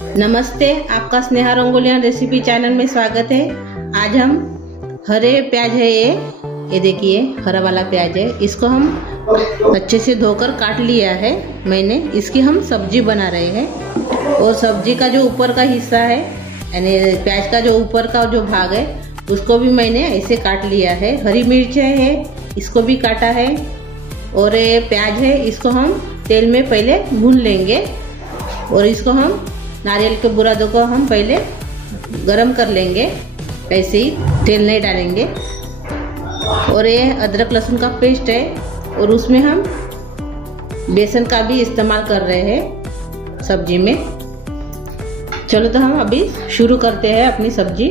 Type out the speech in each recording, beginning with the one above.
नमस्ते, आपका Sneha रंगोलियान recipe channel में स्वागत है। आज हम हरे प्याज है, ये देखिए हरा वाला प्याज है। इसको हम अच्छे से धोकर काट लिया है मैंने। इसकी हम सब्जी बना रहे हैं और सब्जी का जो ऊपर का हिस्सा है यानी प्याज का जो ऊपर का जो भाग है उसको भी मैंने ऐसे काट लिया है। हरी मिर्च है, इसको भी काटा है और ये प्याज है, इसको हम तेल में पहले भून लेंगे और इसको हम नारियल के बुरादों को हम पहले गरम कर लेंगे, ऐसे ही तेल नहीं डालेंगे। और ये अदरक लहसुन का पेस्ट है और उसमें हम बेसन का भी इस्तेमाल कर रहे हैं सब्जी में। चलो तो हम अभी शुरू करते हैं अपनी सब्जी।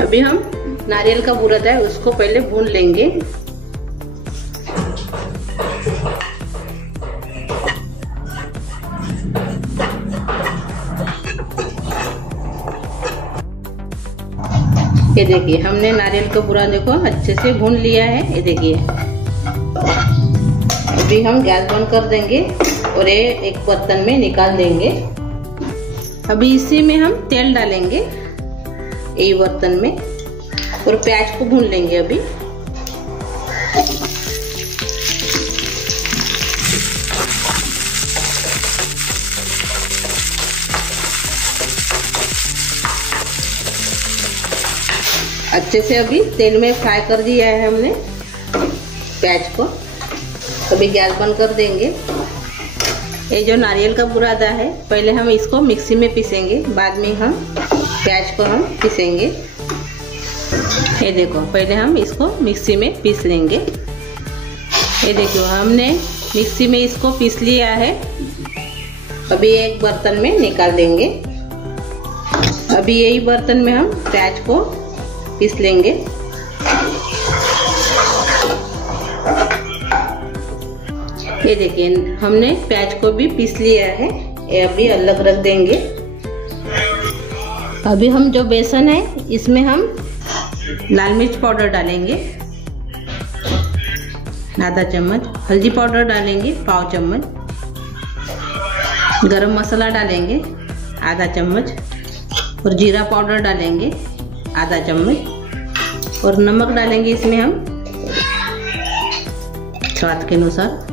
अभी हम नारियल का बुरादा है उसको पहले भून लेंगे। ये देखिए हमने नारियल के बुरादे को अच्छे से भून लिया है। ये देखिए अभी हम गैस बंद कर देंगे और ये एक बर्तन में निकाल देंगे। अभी इसी में हम तेल डालेंगे यही बर्तन में और प्याज को भून लेंगे। अभी अच्छे से अभी तेल में फ्राई कर दिया है हमने प्याज को। अभी गैस बंद कर देंगे। ये जो नारियल का बुरादा है पहले हम इसको मिक्सी में पीसेंगे, बाद में हम प्याज को हम पीसेंगे। ये देखो पहले हम इसको मिक्सी में पीस लेंगे। ये देखो हमने मिक्सी में इसको पीस लिया है। अभी एक बर्तन में निकाल देंगे। अभी यही बर्तन में हम प्याज को पीस लेंगे। ये देखिए हमने प्याज को भी पीस लिया है, ये अभी अलग रख देंगे। अभी हम जो बेसन है इसमें हम लाल मिर्च पाउडर डालेंगे आधा चम्मच, हल्दी पाउडर डालेंगे पाव चम्मच, गरम मसाला डालेंगे आधा चम्मच और जीरा पाउडर डालेंगे आधा चम्मच और नमक डालेंगे इसमें हम स्वाद के अनुसार।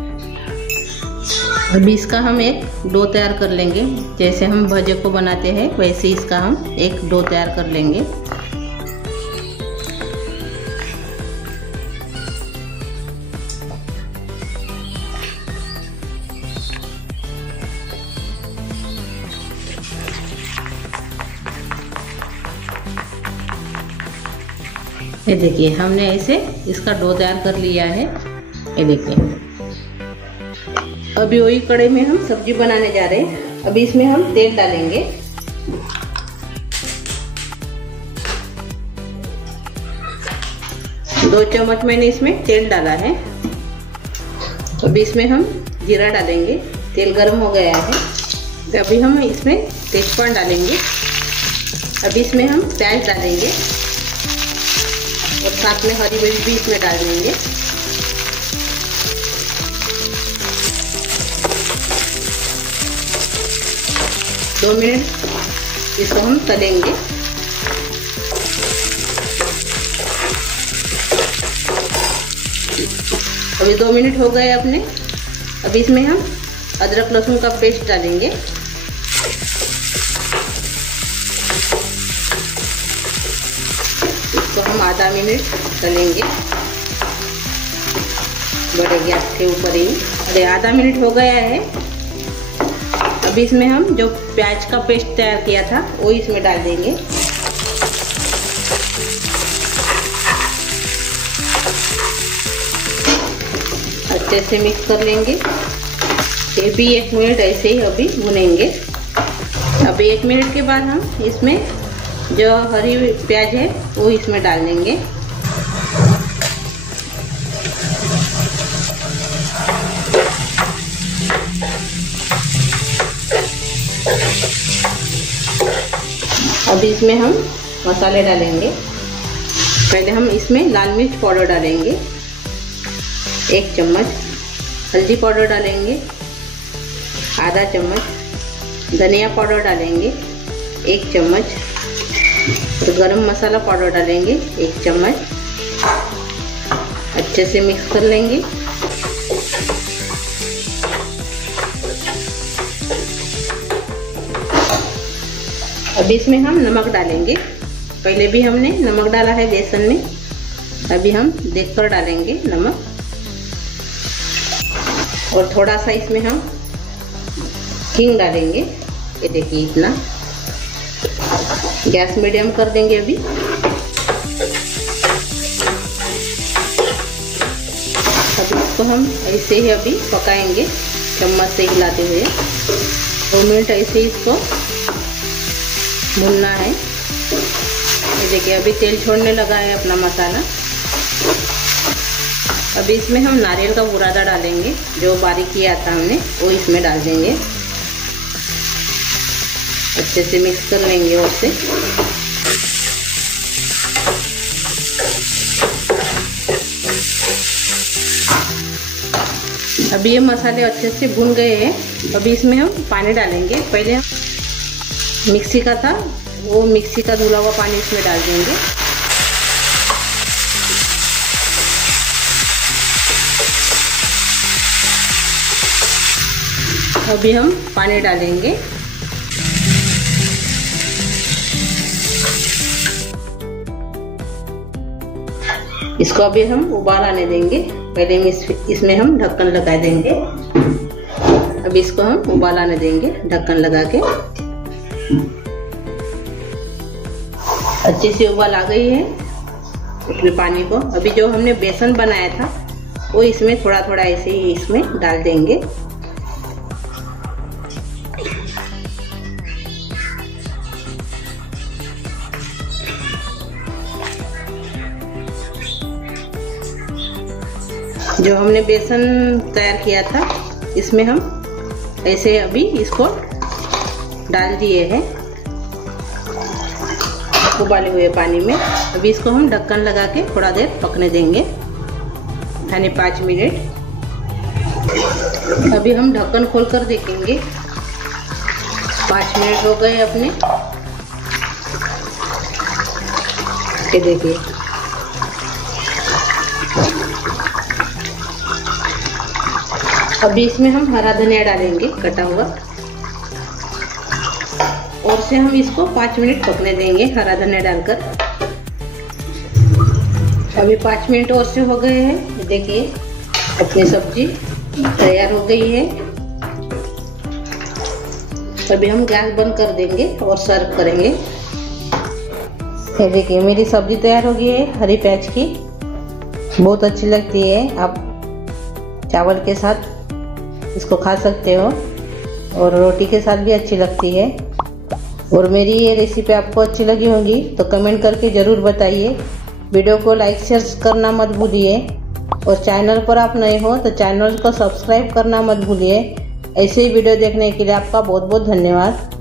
अभी इसका हम एक डो तैयार कर लेंगे। जैसे हम भजे को बनाते हैं वैसे इसका हम एक डो तैयार कर लेंगे। ये देखिए हमने ऐसे इसका डो तैयार कर लिया है। ये देखिए अभी वही कड़ाई में हम सब्जी बनाने जा रहे हैं। अभी इसमें हम तेल डालेंगे। दो चम्मच मैंने इसमें तेल डाला है। अभी इसमें हम जीरा डालेंगे। तेल गर्म हो गया है। अभी हम इसमें तेजपात डालेंगे। अभी इसमें हम प्याज डालेंगे और साथ में हरी मिर्च भी इसमें डाल देंगे। दो मिनट इसको हम तलेंगे। अभी 2 मिनट हो गए अपने। अभी इसमें हम अदरक लहसुन का पेस्ट डालेंगे। इसको हम आधा मिनट तलेंगे बड़े गैस के ऊपर ही। अरे आधा मिनट हो गया है। अभी इसमें हम जो प्याज का पेस्ट तैयार किया था वो इसमें डाल देंगे। अच्छे से मिक्स कर लेंगे। ये भी 1 मिनट ऐसे ही अभी भुनेंगे। अभी 1 मिनट के बाद हम इसमें जो हरी प्याज है वो इसमें डाल देंगे। अभी इसमें हम मसाले डालेंगे। पहले हम इसमें लाल मिर्च पाउडर डालेंगे 1 चम्मच, हल्दी पाउडर डालेंगे आधा चम्मच, धनिया पाउडर डालेंगे 1 चम्मच और गरम मसाला पाउडर डालेंगे 1 चम्मच। अच्छे से मिक्स कर लेंगे। अब इसमें हम नमक डालेंगे। पहले भी हमने नमक डाला है बेसन में, अभी हम देखकर डालेंगे नमक। और थोड़ा सा इसमें हम हींग डालेंगे। ये देखिए इतना। गैस मीडियम कर देंगे अभी। अब इसको हम ऐसे ही अभी पकाएंगे चम्मच से हिलाते हुए। 2 मिनट ऐसे ही इसको भूनना है। ये देखिए अभी तेल छोड़ने लगा है अपना मसाला। अभी इसमें हम नारियल का बुरादा डालेंगे, जो बारीक किया था हमने, वो इसमें डाल देंगे। अच्छे से मिक्स कर लेंगे और से। अभी ये मसाले अच्छे से भून गए हैं। अभी इसमें हम पानी डालेंगे। पहले हम मिक्सी का था, वो मिक्सी का धुला हुआ पानी इसमें डाल देंगे। अभी हम पानी डालेंगे। इसको अभी हम उबाल आने देंगे। पहले इसमें हम ढक्कन लगा देंगे। अभी इसको हम उबाल आने देंगे ढक्कन लगा के। अच्छे से उबाल आ गई है इसमें पानी को। अभी जो हमने बेसन बनाया था वो इसमें थोड़ा थोड़ा ऐसे ही इसमें डाल देंगे। जो हमने बेसन तैयार किया था इसमें हम ऐसे अभी इसको डाल दिए हैं उबाले हुए पानी में। अभी इसको हम ढक्कन लगा के थोड़ा देर पकने देंगे, यानी 5 मिनट। अभी हम ढक्कन खोलकर देखेंगे। 5 मिनट हो गए अपने। ये देखिए अभी इसमें हम हरा धनिया डालेंगे कटा हुआ, और से हम इसको 5 मिनट पकने देंगे हरा धनिया डालकर। अभी 5 मिनट और से हो गए हैं। देखिए अपनी सब्जी तैयार हो गई है। अभी हम गैस बंद कर देंगे और सर्व करेंगे। ये देखिए मेरी सब्जी तैयार हो गई है हरी प्याज की। बहुत अच्छी लगती है। आप चावल के साथ इसको खा सकते हो और रोटी के साथ भी अच्छी लगती है। और मेरी ये रेसिपी आपको अच्छी लगी होगी तो कमेंट करके ज़रूर बताइए। वीडियो को लाइक शेयर करना मत भूलिए, और चैनल पर आप नए हो तो चैनल को सब्सक्राइब करना मत भूलिए। ऐसे ही वीडियो देखने के लिए आपका बहुत बहुत धन्यवाद।